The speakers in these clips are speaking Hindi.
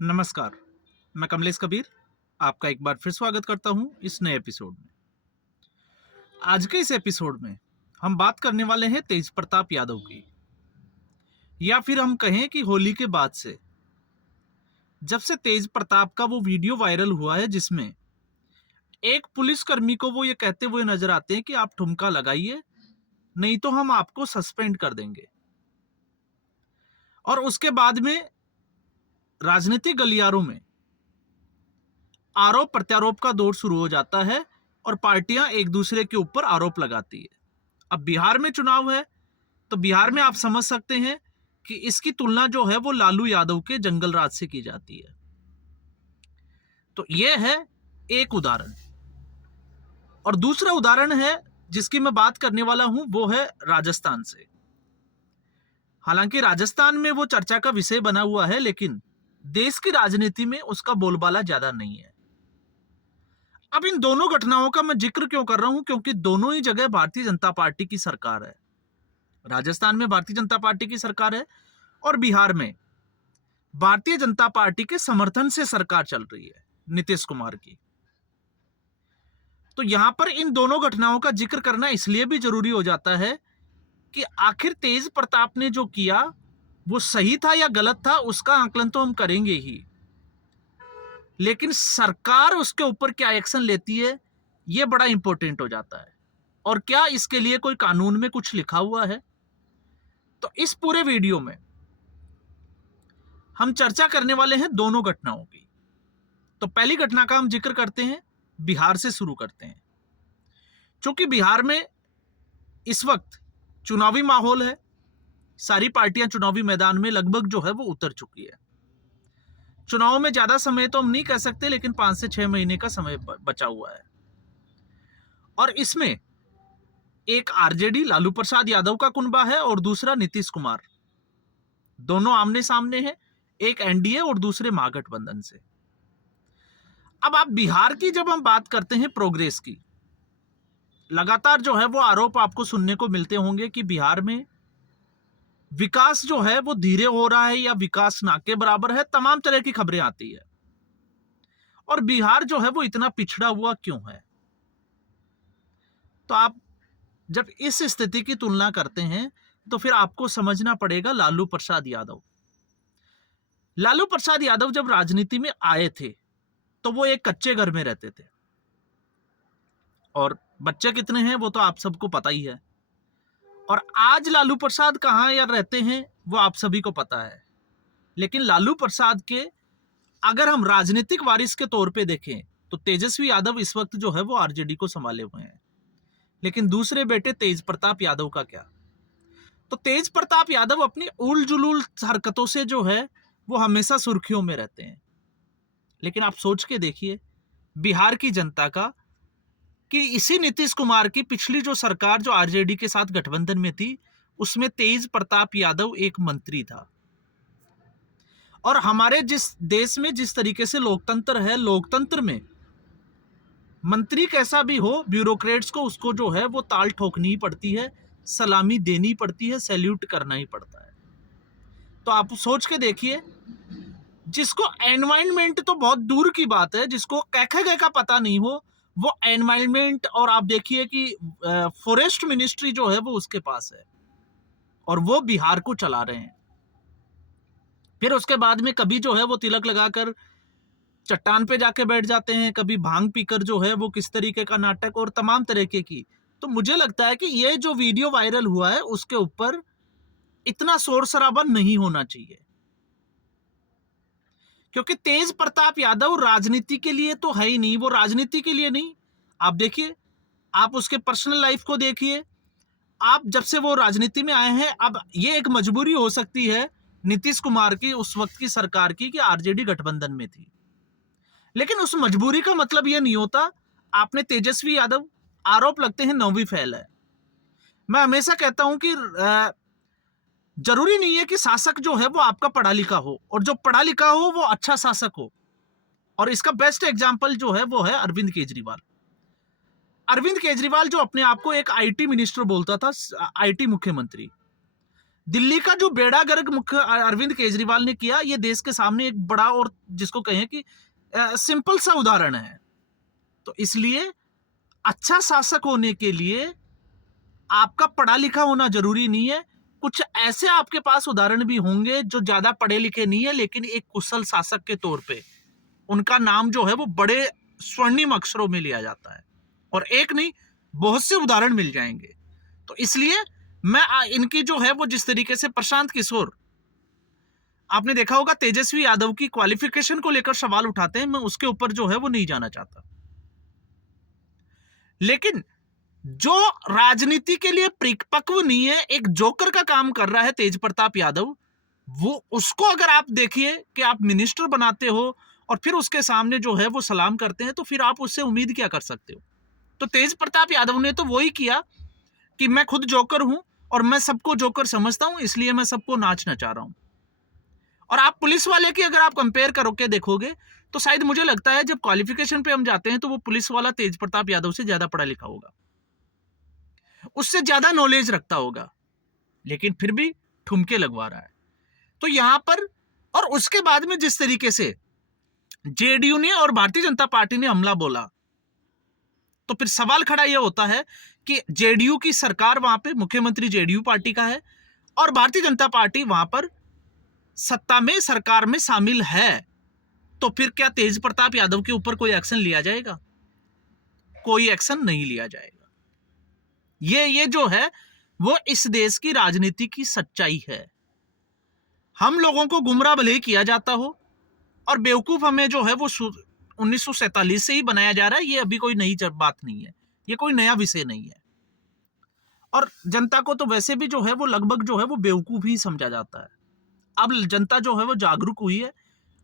नमस्कार, मैं कमलेश कबीर आपका एक बार फिर स्वागत करता हूं इस नए एपिसोड में। आज के इस एपिसोड में हम बात करने वाले हैं तेज प्रताप यादव की, या फिर हम कहें कि होली के बाद से जब से तेज प्रताप का वो वीडियो वायरल हुआ है जिसमें एक पुलिसकर्मी को वो ये कहते हुए नजर आते हैं कि आप ठुमका लगाइए, नहीं तो हम आपको सस्पेंड कर देंगे। और उसके बाद में राजनीतिक गलियारों में आरोप प्रत्यारोप का दौर शुरू हो जाता है और पार्टियां एक दूसरे के ऊपर आरोप लगाती है। अब बिहार में चुनाव है, तो बिहार में आप समझ सकते हैं कि इसकी तुलना जो है वो लालू यादव के जंगल राज से की जाती है। तो यह है एक उदाहरण। और दूसरा उदाहरण है जिसकी मैं बात करने वाला हूं, वो है राजस्थान से। हालांकि राजस्थान में वो चर्चा का विषय बना हुआ है, लेकिन देश की राजनीति में उसका बोलबाला ज्यादा नहीं है। अब इन दोनों घटनाओं का मैं जिक्र क्यों कर रहा हूं, क्योंकि दोनों ही जगह भारतीय जनता पार्टी की सरकार है। राजस्थान में भारतीय जनता पार्टी की सरकार है और बिहार में भारतीय जनता पार्टी के समर्थन से सरकार चल रही है, नीतीश कुमार की। तो यहां पर इन दोनों घटनाओं का जिक्र करना इसलिए भी जरूरी हो जाता है कि आखिर तेज प्रताप ने जो किया वो सही था या गलत था, उसका आकलन तो हम करेंगे ही, लेकिन सरकार उसके ऊपर क्या एक्शन लेती है यह बड़ा इंपॉर्टेंट हो जाता है। और क्या इसके लिए कोई कानून में कुछ लिखा हुआ है? तो इस पूरे वीडियो में हम चर्चा करने वाले हैं दोनों घटनाओं की। तो पहली घटना का हम जिक्र करते हैं, बिहार से शुरू करते हैं। क्योंकि बिहार में इस वक्त चुनावी माहौल है, सारी पार्टियां चुनावी मैदान में लगभग जो है वो उतर चुकी है। चुनाव में ज्यादा समय तो हम नहीं कह सकते, लेकिन 5 से 6 महीने का समय बचा हुआ है। और इसमें एक आरजेडी लालू प्रसाद यादव का कुनबा है और दूसरा नीतीश कुमार, दोनों आमने सामने हैं, एक एनडीए और दूसरे महागठबंधन से। अब आप बिहार की जब हम बात करते हैं प्रोग्रेस की, लगातार जो है वो आरोप आपको सुनने को मिलते होंगे कि बिहार में विकास जो है वो धीरे हो रहा है या विकास ना के बराबर है। तमाम तरह की खबरें आती है। और बिहार जो है वो इतना पिछड़ा हुआ क्यों है? तो आप जब इस स्थिति की तुलना करते हैं तो फिर आपको समझना पड़ेगा लालू प्रसाद यादव। लालू प्रसाद यादव जब राजनीति में आए थे तो वो एक कच्चे घर में रहते थे, और बच्चे कितने हैं वो तो आप सबको पता ही है। और आज लालू प्रसाद कहां या रहते हैं वो आप सभी को पता है। लेकिन लालू प्रसाद के अगर हम राजनीतिक वारिस के तौर पे देखें तो तेजस्वी यादव इस वक्त जो है वो आरजेडी को संभाले हुए हैं। लेकिन दूसरे बेटे तेज प्रताप यादव का क्या? तो तेज प्रताप यादव अपनी उल जुलूल हरकतों से जो है वो हमेशा सुर्खियों में रहते हैं। लेकिन आप सोच के देखिए बिहार की जनता का कि इसी नीतीश कुमार की पिछली जो सरकार जो आरजेडी के साथ गठबंधन में थी, उसमें तेज प्रताप यादव एक मंत्री था। और हमारे जिस देश में जिस तरीके से लोकतंत्र है, लोकतंत्र में मंत्री कैसा भी हो, ब्यूरोक्रेट्स को उसको जो है वो ताल ठोकनी ही पड़ती है, सलामी देनी पड़ती है, सैल्यूट करना ही पड़ता है। तो आप सोच के देखिए, जिसको एनवायरनमेंट तो बहुत दूर की बात है, जिसको कैखे का पता नहीं हो, वो एनवायरनमेंट और आप देखिए कि फॉरेस्ट मिनिस्ट्री जो है वो उसके पास है और वो बिहार को चला रहे हैं। फिर उसके बाद में कभी जो है वो तिलक लगाकर चट्टान पे जाके बैठ जाते हैं, कभी भांग पीकर जो है वो किस तरीके का नाटक और तमाम तरीके की। तो मुझे लगता है कि ये जो वीडियो वायरल हुआ है उसके ऊपर इतना शोर शराबा नहीं होना चाहिए, क्योंकि तेज प्रताप यादव राजनीति के लिए तो है ही नहीं। वो राजनीति के लिए नहीं, आप देखिए, आप उसके पर्सनल लाइफ को देखिए। आप जब से वो राजनीति में आए हैं, अब ये एक मजबूरी हो सकती है नीतीश कुमार की, उस वक्त की सरकार की, कि आरजेडी गठबंधन में थी। लेकिन उस मजबूरी का मतलब यह नहीं होता। आपने तेजस्वी यादव, आरोप लगते हैं 9वीं फेल है। मैं हमेशा कहता हूं कि जरूरी नहीं है कि शासक जो है वो आपका पढ़ा लिखा हो, और जो पढ़ा लिखा हो वो अच्छा शासक हो। और इसका बेस्ट एग्जाम्पल जो है वो है अरविंद केजरीवाल। अरविंद केजरीवाल जो अपने आप को एक आईटी मिनिस्टर बोलता था, आईटी मुख्यमंत्री, दिल्ली का जो बेड़ा गर्क मुख्य अरविंद केजरीवाल ने किया, ये देश के सामने एक बड़ा और जिसको कहें कि सिंपल सा उदाहरण है। तो इसलिए अच्छा शासक होने के लिए आपका पढ़ा लिखा होना जरूरी नहीं है। कुछ ऐसे आपके पास उदाहरण भी होंगे जो ज्यादा पढ़े लिखे नहीं है, लेकिन एक कुशल शासक के तौर पे उनका नाम जो है वो बड़े स्वर्णिम अक्षरों में लिया जाता है, और एक नहीं बहुत से उदाहरण मिल जाएंगे। तो इसलिए मैं इनकी जो है वो जिस तरीके से प्रशांत किशोर, आपने देखा होगा तेजस्वी यादव की क्वालिफिकेशन को लेकर सवाल उठाते हैं, मैं उसके ऊपर जो है वो नहीं जाना चाहता, लेकिन जो राजनीति के लिए परिपक्व नहीं है, एक जोकर का काम कर रहा है तेज प्रताप यादव, वो उसको अगर आप देखिए कि आप मिनिस्टर बनाते हो और फिर उसके सामने जो है वो सलाम करते हैं, तो फिर आप उससे उम्मीद क्या कर सकते हो। तो तेज प्रताप यादव ने तो वही किया कि मैं खुद जोकर हूं और मैं सबको जोकर समझता हूं, इसलिए मैं सबको नाच नचा रहा हूं। और आप पुलिस वाले की अगर आप कंपेयर करोगे देखोगे तो शायद मुझे लगता है जब क्वालिफिकेशन पे हम जाते हैं तो वो पुलिस वाला तेज प्रताप यादव से ज्यादा पढ़ा लिखा होगा, उससे ज्यादा नॉलेज रखता होगा, लेकिन फिर भी ठुमके लगवा रहा है। तो यहां पर और उसके बाद में जिस तरीके से जेडीयू ने और भारतीय जनता पार्टी ने हमला बोला, तो फिर सवाल खड़ा यह होता है कि जेडीयू की सरकार वहां पे मुख्यमंत्री जेडीयू पार्टी का है और भारतीय जनता पार्टी वहां पर सत्ता में सरकार में शामिल है, तो फिर क्या तेज प्रताप यादव के ऊपर कोई एक्शन लिया जाएगा? कोई एक्शन नहीं लिया जाएगा। ये जो है वो इस देश की राजनीति की सच्चाई है। हम लोगों को गुमराह भले ही किया जाता हो और बेवकूफ हमें जो है वो 1947 से ही बनाया जा रहा है, ये अभी कोई नई बात नहीं है, ये कोई नया विषय नहीं है। और जनता को तो वैसे भी जो है वो लगभग जो है वो बेवकूफ ही समझा जाता है। अब जनता जो है वो जागरूक हुई है,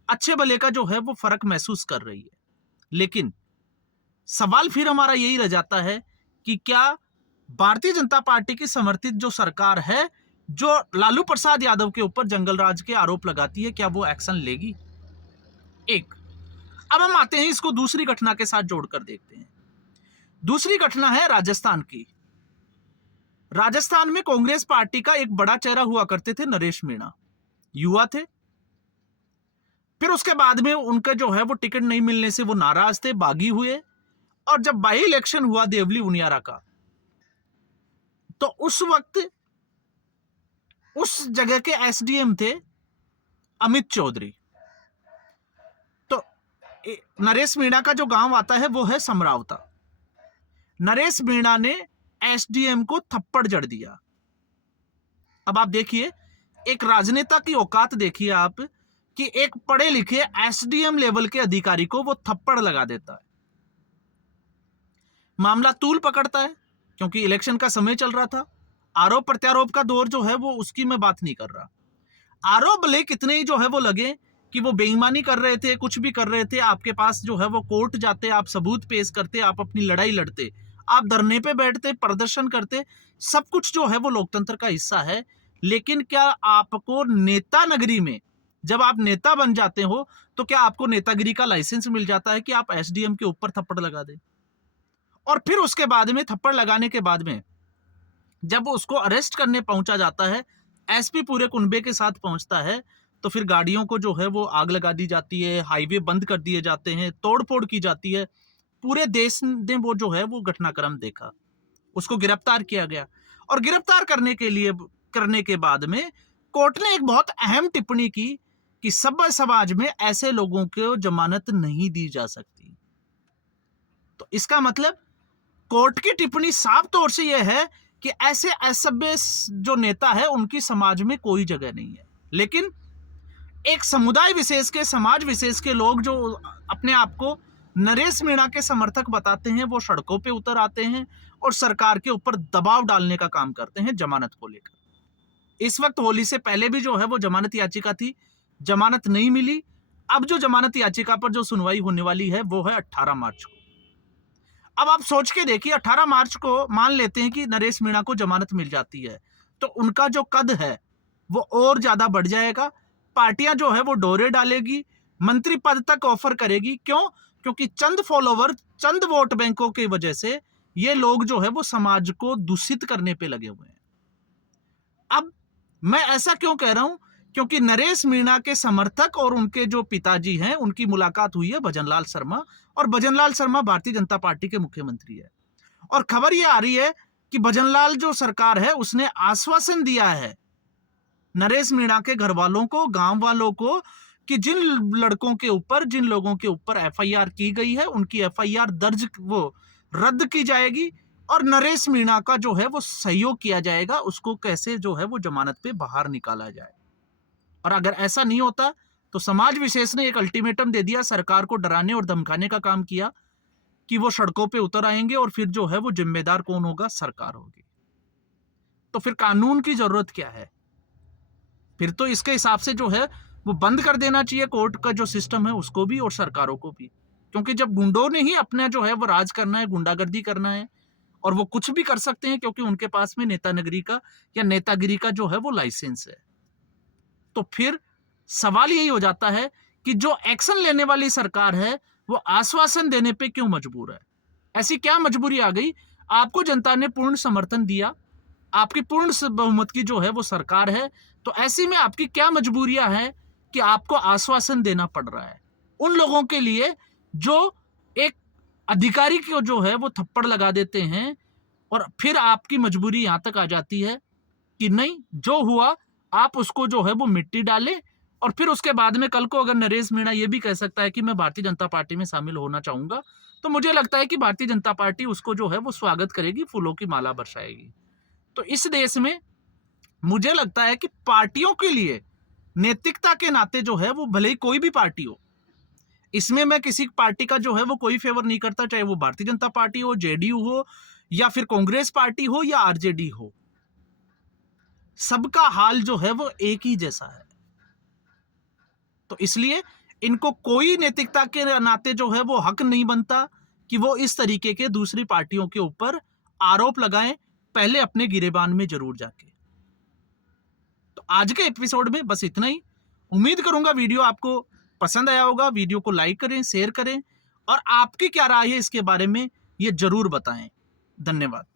अच्छे भले का जो है वो फर्क महसूस कर रही है। लेकिन सवाल फिर हमारा यही रह जाता है कि क्या भारतीय जनता पार्टी की समर्थित जो सरकार है, जो लालू प्रसाद यादव के ऊपर जंगल राज के आरोप लगाती है, क्या वो एक्शन लेगी? एक, अब हम आते हैं इसको दूसरी घटना के साथ जोड़कर देखते हैं। दूसरी घटना है राजस्थान की। राजस्थान में कांग्रेस पार्टी का एक बड़ा चेहरा हुआ करते थे नरेश मीणा, युवा थे। फिर उसके बाद में उनका जो है वो टिकट नहीं मिलने से वो नाराज थे, बागी हुए, और जब बाई इलेक्शन हुआ देवली उनियारा का, तो उस वक्त उस जगह के एसडीएम थे अमित चौधरी। तो नरेश मीणा का जो गांव आता है वो है समरावता। नरेश मीणा ने एसडीएम को थप्पड़ जड़ दिया। अब आप देखिए, एक राजनेता की औकात देखिए आप, कि एक पढ़े लिखे एसडीएम लेवल के अधिकारी को वो थप्पड़ लगा देता है। मामला तूल पकड़ता है क्योंकि इलेक्शन का समय चल रहा था। आरोप प्रत्यारोप का दौर जो है वो उसकी मैं बात नहीं कर रहा। आरोप भले कितने ही जो है वो लगे कि वो बेईमानी कर रहे थे, कुछ भी कर रहे थे, आपके पास जो है वो कोर्ट जाते, आप सबूत पेश करते, आप अपनी लड़ाई लड़ते, आप धरने पे बैठते, प्रदर्शन करते, सब कुछ जो है वो लोकतंत्र का हिस्सा है। लेकिन क्या आपको नेता नगरी में जब आप नेता बन जाते हो तो क्या आपको नेतागिरी का लाइसेंस मिल जाता है कि आप एसडीएम के ऊपर थप्पड़ लगा दें? और फिर उसके बाद में थप्पड़ लगाने के बाद में जब उसको अरेस्ट करने पहुंचा जाता है, एसपी पूरे कुनबे के साथ पहुंचता है, तो फिर गाड़ियों को जो है वो आग लगा दी जाती है, हाईवे बंद कर दिए जाते हैं, तोड़फोड़ की जाती है। पूरे देश ने वो जो है वो घटनाक्रम देखा, उसको गिरफ्तार किया गया। और गिरफ्तार करने के बाद में कोर्ट ने एक बहुत अहम टिप्पणी की कि सभ्य समाज में ऐसे लोगों को जमानत नहीं दी जा सकती। तो इसका मतलब कोर्ट की टिप्पणी साफ तौर से यह है कि ऐसे असभ्य जो नेता है उनकी समाज में कोई जगह नहीं है। लेकिन एक समुदाय विशेष के, समाज विशेष के लोग जो अपने आप को नरेश मीणा के समर्थक बताते हैं, वो सड़कों पे उतर आते हैं और सरकार के ऊपर दबाव डालने का काम करते हैं जमानत को लेकर। इस वक्त होली से पहले भी जो है वो जमानत याचिका थी, जमानत नहीं मिली। अब जो जमानत याचिका पर जो सुनवाई होने वाली है वो है 18 मार्च को। अब आप सोच के देखिए, 18 मार्च को मान लेते हैं कि नरेश मीणा को जमानत मिल जाती है, तो उनका जो कद है वो और ज्यादा बढ़ जाएगा। पार्टियां जो है वो डोरे डालेगी, मंत्री पद तक ऑफर करेगी। क्यों? क्योंकि चंद फॉलोवर, चंद वोट बैंकों की वजह से ये लोग जो है वो समाज को दूषित करने पे लगे हुए हैं। अब मैं ऐसा क्यों कह रहा हूं? क्योंकि नरेश मीणा के समर्थक और उनके जो पिताजी हैं, उनकी मुलाकात हुई है भजनलाल शर्मा, और भजनलाल शर्मा भारतीय जनता पार्टी के मुख्यमंत्री है। और खबर यह आ रही है कि भजनलाल जो सरकार है उसने आश्वासन दिया है नरेश मीणा के घर वालों को, गांव वालों को, कि जिन लड़कों के ऊपर, जिन लोगों के ऊपर एफआईआर की गई है, उनकी एफआईआर दर्ज वो रद्द की जाएगी और नरेश मीणा का जो है वो सहयोग किया जाएगा, उसको कैसे जो है वो जमानत पे बाहर निकाला जाए। और अगर ऐसा नहीं होता तो समाज विशेष ने एक अल्टीमेटम दे दिया, सरकार को डराने और धमकाने का काम किया कि वो सड़कों पे उतर आएंगे और फिर जो है वो जिम्मेदार कौन होगा? सरकार होगी। तो फिर कानून की जरूरत क्या है? फिर तो इसके हिसाब से जो है वो बंद कर देना चाहिए कोर्ट का जो सिस्टम है उसको भी और सरकारों को भी, क्योंकि जब गुंडों ने ही अपना जो है वो राज करना है, गुंडागर्दी करना है, और वो कुछ भी कर सकते हैं क्योंकि उनके पास में नेतानगरी का या नेतागिरी का जो है वो लाइसेंस है, तो फिर सवाल यही हो जाता है कि जो एक्शन लेने वाली सरकार है वो आश्वासन देने पे क्यों मजबूर है? ऐसी क्या मजबूरी आ गई? आपको जनता ने पूर्ण समर्थन दिया, आपकी पूर्ण बहुमत की जो है वो सरकार है, तो ऐसी में आपकी क्या मजबूरियां हैं कि आपको आश्वासन देना पड़ रहा है उन लोगों के लिए जो एक अधिकारी को जो है वो थप्पड़ लगा देते हैं, और फिर आपकी मजबूरी यहां तक आ जाती है कि नहीं, जो हुआ आप उसको जो है वो मिट्टी डालें, और फिर उसके बाद में कल को अगर नरेश मीणा ये भी कह सकता है कि मैं भारतीय जनता पार्टी में शामिल होना चाहूंगा, तो मुझे लगता है कि भारतीय जनता पार्टी उसको जो है वो स्वागत करेगी, फूलों की माला बरसाएगी। तो इस देश में मुझे लगता है कि पार्टियों के लिए नैतिकता के नाते जो है वो, भले ही कोई भी पार्टी हो, इसमें मैं किसी पार्टी का जो है वो कोई फेवर नहीं करता, चाहे वो भारतीय जनता पार्टी हो, जेडीयू हो, या फिर कांग्रेस पार्टी हो, या आरजेडी हो, सबका हाल जो है वो एक ही जैसा है। तो इसलिए इनको कोई नैतिकता के नाते जो है वो हक नहीं बनता कि वो इस तरीके के दूसरी पार्टियों के ऊपर आरोप लगाएं, पहले अपने गिरेबान में जरूर जाके। तो आज के एपिसोड में बस इतना ही। उम्मीद करूंगा वीडियो आपको पसंद आया होगा। वीडियो को लाइक करें, शेयर करें, और आपकी क्या राय है इसके बारे में ये जरूर बताएं। धन्यवाद।